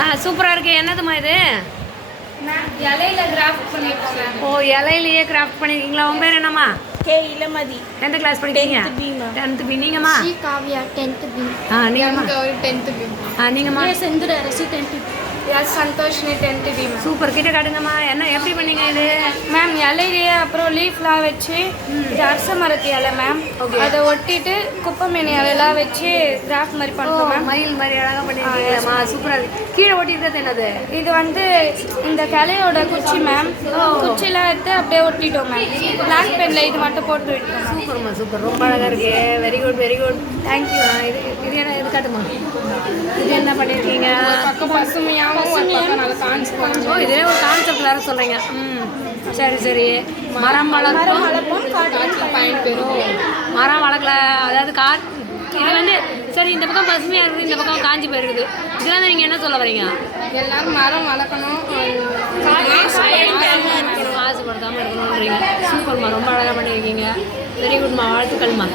ஆ சூப்பராக இருக்கு. என்னதுமா இது? இலையில கிராஃப்ட் பண்ணியிருக்கோம் ஓ இலையிலேயே கிராஃப்ட் பண்ணியிருக்கீங்களா உன் பேர் என்னம்மா? கே இளமதி. எந்த கிளாஸ் படிக்கிறீங்க. டென்த்து பி நீங்கம்மா? காவ்யா டென்த்து பி ஆ நீங்கம்மா. ஒரு டென்த்து பி ஆ நீங்கம்மா. Senthura Arasi tenth S Santhoshini tenth B ma'am super கிட்ட காட்டுங்கம்மா. என்ன எப்படி பண்ணீங்க இது? மேம் இலையிலேயே அப்புறம் லீஃப்லாம் வச்சு இது அரச மரத்து இலை மேம். அதை ஒட்டிட்டு குப்பைமேனி இலையெல்லாம் வச்சு கிராஃப்ட் மாதிரி பண்ணுறோம் மேம் மயில் மாதிரி அழகாக பண்ணிருக்கீங்கம்மா சூப்பராக இருக்கு. கீழே ஒட்டி இருக்கிறது என்னது? இது வந்து இந்த கிளையோட குச்சி மேம் குச்சிலாம் எடுத்து அப்படியே ஒட்டிட்டோம் மேம் பிளாக் பென்ல இது மட்டும் போட்டு விட்டோம். சூப்பர்மா சூப்பர் ரொம்ப அழகாக இருக்கு. Very good very good thank you இது இது என்ன இது காட்டுமா? இது என்ன பண்ணியிருக்கீங்க பக்கம் பசுமையாகவும் ஒரு பக்கம் நல்லா காஞ்சி ஓ இதுலேயே ஒரு கான்செப்ட் வேறு சொல்கிறீங்க ம். சரி சரி. மரம் வளர்ப்போம். பயன்பெறும் மரம் வளர்க்கல அதாவது கா இது வந்து சரி இந்த பக்கம் பசுமையாக இருக்குது இந்த பக்கம் காஞ்சி போயிருக்குது. இதெல்லாம் நீங்கள் என்ன சொல்ல வரீங்க? எல்லாரும் மரம் வளர்க்கணும். மாசுபடுத்தாமல் இருக்கணுன்றீங்க சூப்பர்மா ரொம்ப அழகாக பண்ணியிருக்கீங்க. வெரி குட்மா வாழ்த்துக்கள்மா.